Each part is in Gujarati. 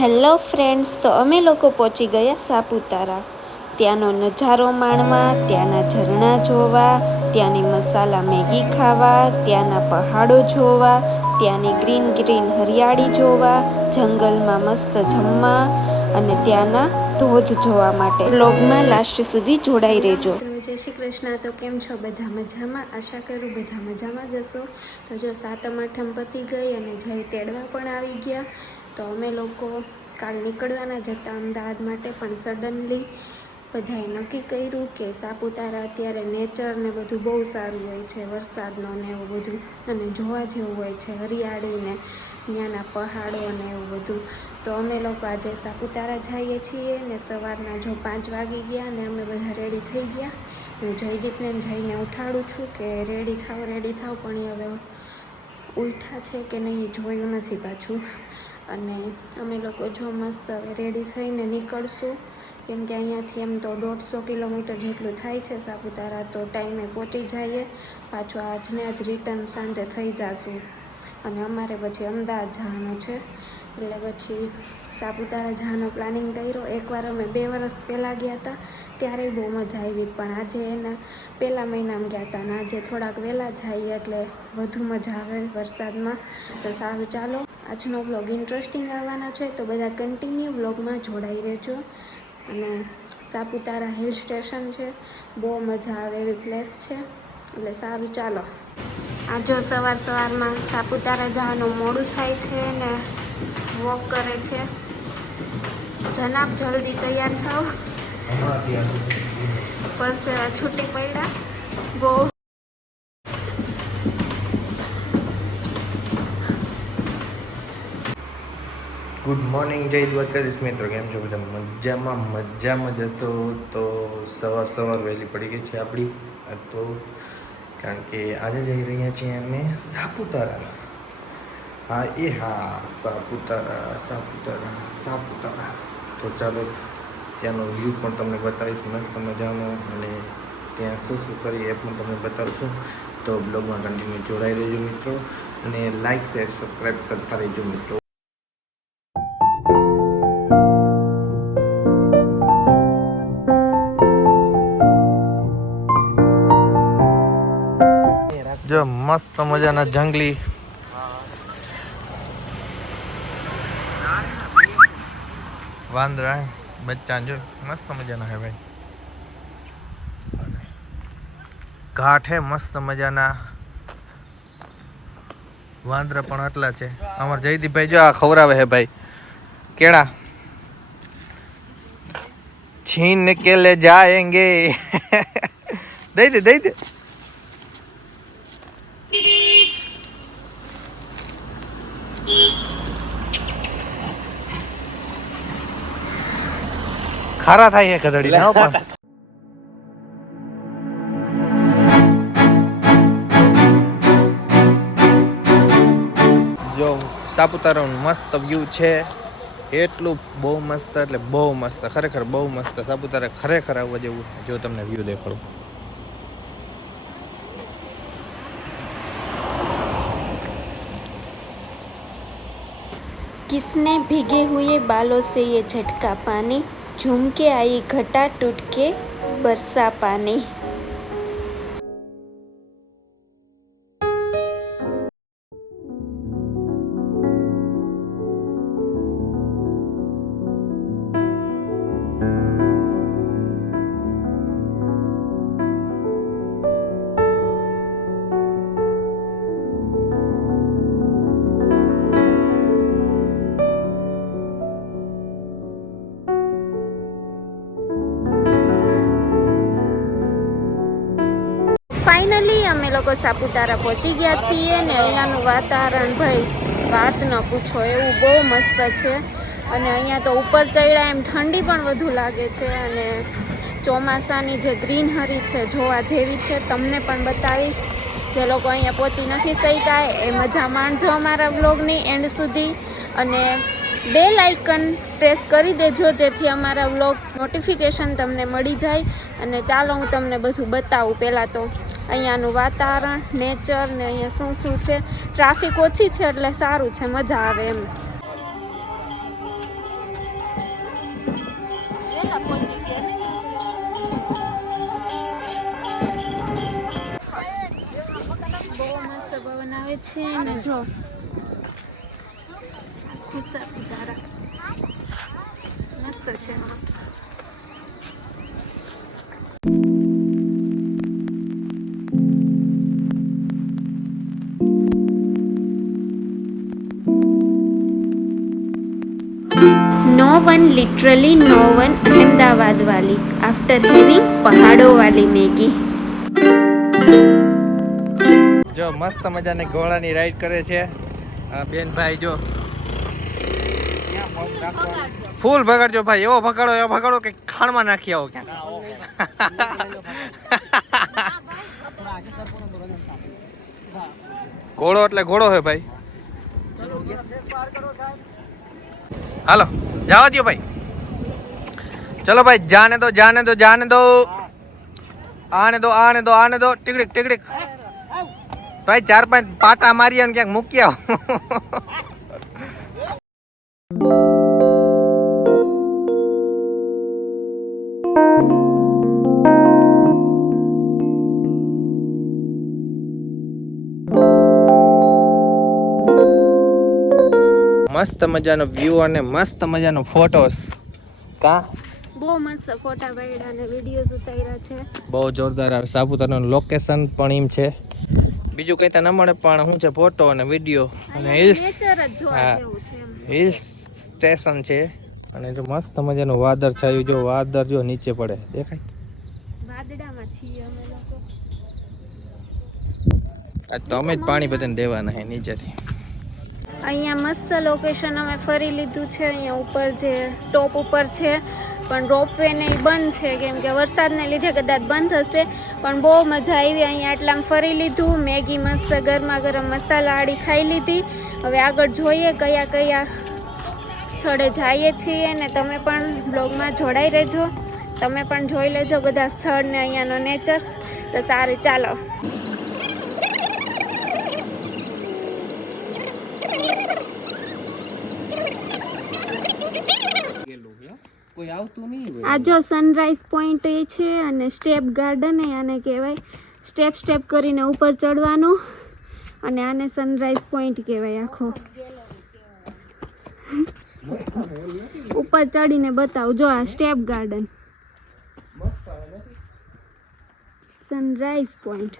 હેલો ફ્રેન્ડ્સ, તો અમે લોકો પહોંચી ગયા સાપુતારા. ત્યાંનો નજારો માણવા, ત્યાંના ઝરણા જોવા, ત્યાંની મસાલા મેગી ખાવા, ત્યાંના પહાડો જોવા, ત્યાંની ગ્રીન હરિયાળી જોવા, જંગલમાં મસ્ત જમવા અને ત્યાંના ધોધ જોવા માટે વ્લોગમાં લાસ્ટ સુધી જોડાઈ રહેજો. જય શ્રી કૃષ્ણ. તો કેમ છો બધા? મજામાં? આશા કરું બધા મજામાં જશો. તો જો સાતમ આઠમ પતી ગઈ અને જય તેડવા પણ આવી ગયા. તો અમે લોકો કાલ નીકળવાના જ હતા અમદાવાદ માટે, પણ સડનલી બધાએ નક્કી કર્યું કે સાપુતારા અત્યારે નેચર ને બધું બહુ સારું હોય છે, વરસાદનો ને એવું બધું, અને જોવા જેવું હોય છે, હરિયાળી ને ત્યાંના પહાડો ને એવું બધું. તો અમે લોકો આજે સાપુતારા જઈએ છીએ ને સવારના જો 5 વાગી ગયા ને અમે બધા રેડી થઈ ગયા. હું જયદીપને જઈને ઉઠાડું છું કે રેડી થાવ, પણ એ હવે ઉઠ્યા છે કે નહીં જોયું નથી પાછું. અને અમે લોકો જો મસ્ત હવે રેડી થઈને નીકળશું, કેમ કે અહીંયાથી એમ તો 150 કિલોમીટર જેટલું થાય છે સાપુતારા. તો ટાઈમે પહોંચી જઈએ, પાછું આજને આજ રિટર્ન સાંજે થઈ જશું. અને અમારે પછી અમદાવાદ જવાનું છે, એટલે પછી સાપુતારા જવાનો પ્લાનિંગ કર્યો. એકવાર અમે 2 વર્ષ પહેલાં ગયા હતા, ત્યારે બહુ મજા આવી, પણ આજે એના પહેલા મહિનામાં ગયા હતા અને આજે થોડાક વહેલા જઈએ એટલે વધુ મજા આવે વરસાદમાં. તો સારું, ચાલો આજનો વ્લોગ ઇન્ટરેસ્ટિંગ આવવાનો છે, તો બધા કન્ટિન્યુ વ્લોગમાં જોડાઈ રહેજો. અને સાપુતારા હિલ સ્ટેશન છે, બહુ મજા આવે એવી પ્લેસ છે, એટલે સારું ચાલો. આ જો સવારમાં સાપુતારા જવાનું મોડું થાય છે ને વોક કરે છે. જનાબ જલ્દી તૈયાર થાવ, પરસેવા છૂટી પડ્યા બહુ. ગુડ મોર્નિંગ, જય દ્વારકાધીશ મિત્રો. કેમ છો બધા? મજામાં જશો. તો સવાર વહેલી પડી ગઈ છે આપણી તો, કારણ કે આજે જઈ રહ્યા છીએ અમે સાપુતારા. સાપુતારા. તો ચાલો ત્યાંનો વ્યૂ પણ તમને બતાવીશ મસ્ત મજાનો, અને ત્યાં શું કરીએ એ પણ તમને બતાવશું. તો બ્લોગમાં કન્ટિન્યુ જોડાઈ રહેજો મિત્રો, અને લાઇક શેર સબસ્ક્રાઈબ કરતા રહેજો મિત્રો. જો મસ્ત મજાના જંગલી વાંદરા બચ્ચા, જો મસ્ત મજાના હે ભાઈ. ઘાટ હે મસ્ત મજાના, વાંદરા પણ આટલા છે. અમાર જયદીપભાઈ જો આ ખવરાવે હે ભાઈ કેળા. छीन के ले जाएंगे दई दे ખારા થાય છે ગધડી ના પણ. જો સાપુતારાનું મસ્ત વ્યૂ છે, એટલું બહુ મસ્ત, એટલે બહુ મસ્ત, ખરેખર બહુ મસ્ત. સાપુતારા ખરેખર આવવા જેવું. જો તમને વ્યૂ દેખાડું. किसने भीगे हुए बालों से ये झटका पानी, झूम के आई घटा टूट के बरसा पानी. ફાઇનલી અમે લોકો સાપુતારા પહોંચી ગયા છીએ ને અહીંયાનું વાતાવરણ ભાઈ વાત ન પૂછો, એવું બહુ મસ્ત છે. અને અહીંયા તો ઉપર ચડ્યા એમ ઠંડી પણ વધુ લાગે છે, અને ચોમાસાની જે ગ્રીનહરી છે જોવા જેવી છે. તમને પણ બતાવીશ, જે લોકો અહીંયા પહોંચી નથી શક્યા એ મજા માણજો અમારા વ્લોગની એન્ડ સુધી. અને બેલ આઇકન પ્રેસ કરી દેજો, જેથી અમારા વ્લોગ નોટિફિકેશન તમને મળી જાય. અને ચાલો હું તમને બધું બતાવું. પહેલાં તો અહીંયાનું વાતાવરણ, નેચર ને અહીંયા શું છે. ટ્રાફિક ઓછી છે એટલે સારું છે, મજા આવે એમ. બહુ મસ્ત પવન આવે છે ને જો સાપુતારા મસ્ત છે. No one, literally no one, Ahmedabad वाली after having पहाड़ों वाली मैगी. જો મસ્ત મજાની ઘોડાની રાઈડ કરે છે બેન ભાઈ. જો ફૂલ ભગાડજો ભાઈ, એવો ભગાડો કે ખાણમાં નાખી આવો ક્યાં. ઘોડો એટલે ઘોડો હે ભાઈ. હાલો જવા દો ભાઈ. ચલો ભાઈ, જાને દો જાને દો જાને દો. આને દો આને દો આને દો. ટીકડીક ટીકડીક ભાઈ, 4-5 પાટા મારી અને ક્યાંક મૂકી આવો. મસ્ત મજાનો વ્યૂ અને મસ્ત મજાનો ફોટોસ. કા બહુ મસ્ત ફોટા પાડ્યા અને વિડીયોઝ ઉતાર્યા છે. બહુ જોરદાર આવે. સાપુતારાનું લોકેશન પણ એમ છે, બીજું કંઈ તો ન મળે પણ શું છે, ફોટો અને વિડીયો અને હિલ્સ. હા, હિલ સ્ટેશન છે અને જો મસ્ત મજાનું વાદળ છાયું. જો વાદળ જો નીચે પડે દેખાય. વાદળામાં છીએ અમે લોકો. આજ તો અમે જ પાણી બધાને દેવાના છે નીચેથી. અહીંયા મસ્ત લોકેશન અમે ફરી લીધું છે. અહીંયા ઉપર જે ટોપ ઉપર છે પણ રોપવે ને ઈ બંધ છે, કેમ કે વરસાદને લીધે કદાચ બંધ હશે. પણ બહુ મજા આવી. અહીંયા આટલામાં ફરી લીધું. મેગી મસ્ત ગરમા ગરમ મસાલાવાળી ખાઈ લીધી. હવે આગળ જોઈએ કયા કયા સ્થળે જઈએ છીએ ને તમે પણ બ્લોગમાં જોડાઈ રહેજો. તમે પણ જોઈ લેજો બધા સ્થળ ને અહીંયાનો નેચર. તો સારું, ચાલો. આ જો સનરાઈઝ પોઈન્ટ એ છે અને સ્ટેપ ગાર્ડન એ આને કહેવાય. સ્ટેપ સ્ટેપ કરીને ઉપર ચડવાનું અને આને સનરાઈઝ પોઈન્ટ કહેવાય. આખો ઉપર ચડીને બતાવું. જો આ સ્ટેપ ગાર્ડન, સનરાઈઝ પોઈન્ટ.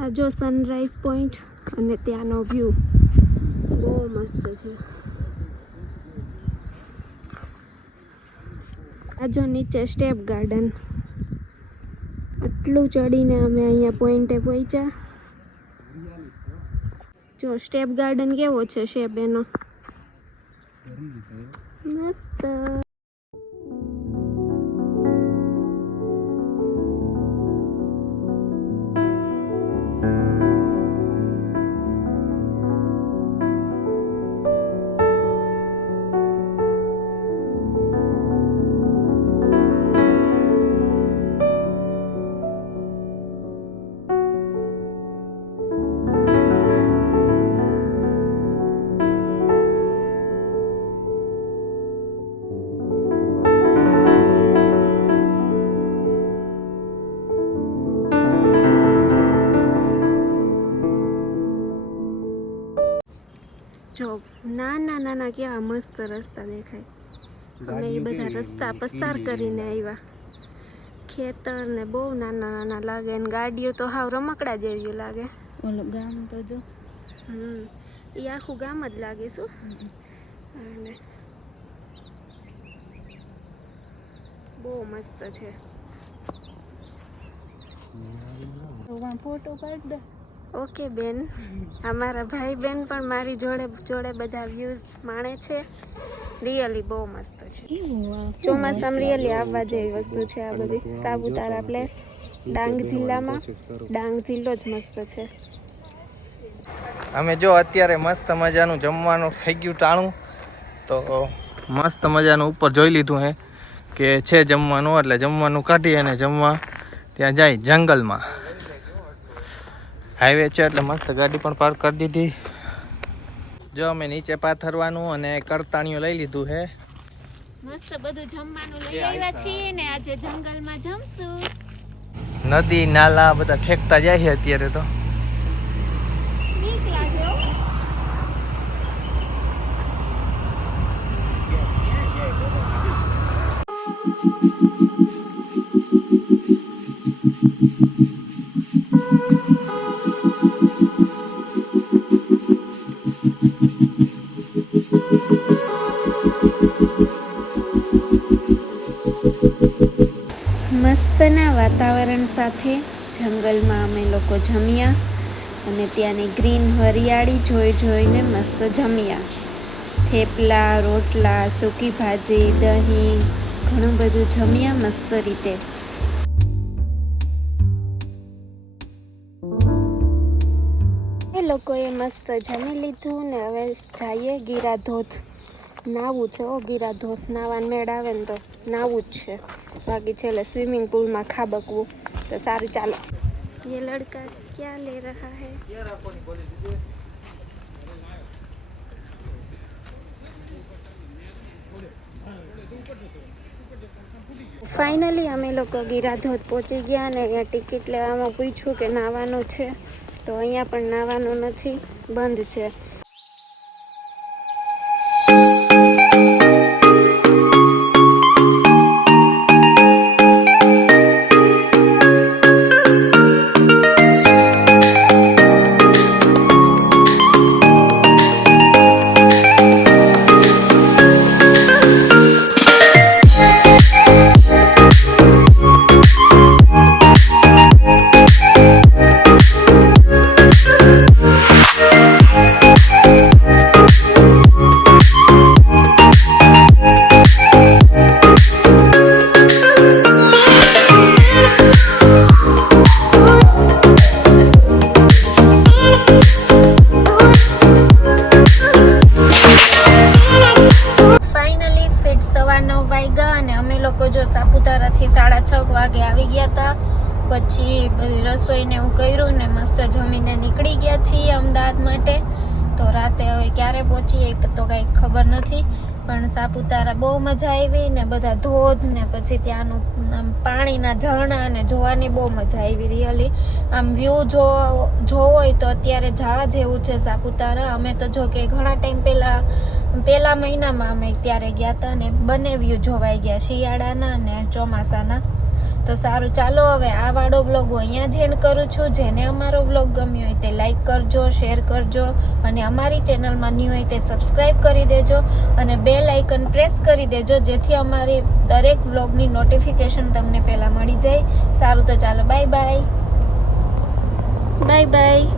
આ જો સનરાઈઝ પોઈન્ટ અને ત્યાંનો વ્યૂ બહુ મસ્ત છે. આ જો નીચે સ્ટેપ ગાર્ડન. આટલું ચડીને અમે અહીંયા પોઈન્ટે પહોંચ્યા. જો સ્ટેપ ગાર્ડન કેવો છે શેપ એનો, મસ્ત. જો નાના નાના કેવા મસ્ત રસ્તા દેખાય. અમે એ બધા રસ્તા પસાર કરીને આવ્યા. ખેતર ને બહુ નાના નાના લાગે અને ગાડીઓ તો હાવ રમકડા જેવી લાગે. ઓલું ગામ તો જો, એ આખું ગામ જ લાગે. શું અને બહુ મસ્ત છે. ફોટો પાડ દે. ઓકે બેન. અમારા ભાઈ બેન પણ મારી જોડે બધા વ્યૂઝ માણે છે. રિયલી બહુ મસ્ત છે. ચોમાસામાં રિયલી આવવા જેવી વસ્તુ છે આ બધી. સાપુતારા પ્લેસ ડાંગ જિલ્લામાં. ડાંગ જિલ્લો જ મસ્ત છે. અમે જો અત્યારે મસ્ત મજાનું જમવાનું થઈ ગયું ટાણું, તો મસ્ત મજાનું ઉપર જોઈ લીધું હે કે છે જમવાનું, એટલે જમવાનું કાઢી અને જમવા ત્યાં જાય જંગલમાં. હાઈવે છે એટલે મસ્ત ગાડી પણ પાર્ક કરી દીધી. જો અમે નીચે પાથરવાનું અને કરતાણીઓ લઈ લીધું છે. મસ્ત બધું જમવાનું લઈ આવ્યા છીએ ને આજે જંગલમાં જમશું. નદી નાલા બધા ઠેકતા જાય છે અત્યારે તો. બીક લાગે હો. મસ્તના વાતાવરણ સાથે જંગલમાં અમે લોકો જમ્યા અને ત્યાંની ગ્રીન હરિયાળી જોઈને મસ્ત જમ્યા. થેપલા, રોટલા, સૂકી ભાજી, દહીં, ઘણું બધું જમ્યા મસ્ત રીતે. એ લોકોએ મસ્ત જમી લીધું ને હવે જઈએ ગીરા ધોધ. નાવું છે ગીરા ધોધ. નાવાનું મેળ આવે ને તો નાવું જ છે, બાકી છેલ્લે સ્વિમિંગ પૂલમાં ખાબકવું. તો સારું ચાલો. ये लड़का क्या ले रहा है? ફાઇનલી અમે લોકો ગીરાધોધ પહોંચી ગયા અને અહીંયા ટિકિટ લેવામાં પૂછ્યું કે નાવાનું છે, તો અહીંયા પણ નાવાનું નથી, બંધ છે. સાપુતારાથી 6:30 વાગે આવી ગયા હતા. પછી બધી રસોઈને એવું કર્યું ને મસ્ત જમીને નીકળી ગયા છીએ અમદાવાદ માટે. તો રાતે હવે ક્યારે પહોંચીએ તો કાંઈ ખબર નથી, પણ સાપુતારા બહુ મજા આવી ને બધા ધોધ ને પછી ત્યાંનું આમ પાણીના ઝરણા ને જોવાની બહુ મજા આવી. રિયલી આમ વ્યૂ જોવો હોય તો અત્યારે જવા જેવું છે સાપુતારા. અમે તો જો કે ઘણા ટાઈમ પહેલા મહિનામાં અમે ત્યારે ગયા હતા ને બંને વ્યૂ જોવાઈ ગયા, શિયાળાના ને ચોમાસાના. તો સારું ચાલો, હવે આ વાળો બ્લોગ હું અહીંયા જ એન્ડ કરું છું. જેને અમારો બ્લોગ ગમ્યો હોય તે લાઈક કરજો, શેર કરજો અને અમારી ચેનલમાં ન્યૂ હોય તે સબસ્ક્રાઈબ કરી દેજો અને બેલ આઇકન પ્રેસ કરી દેજો, જેથી અમારી દરેક બ્લોગની નોટિફિકેશન તમને પહેલાં મળી જાય. સારું તો ચાલો, બાય બાય. Bye bye.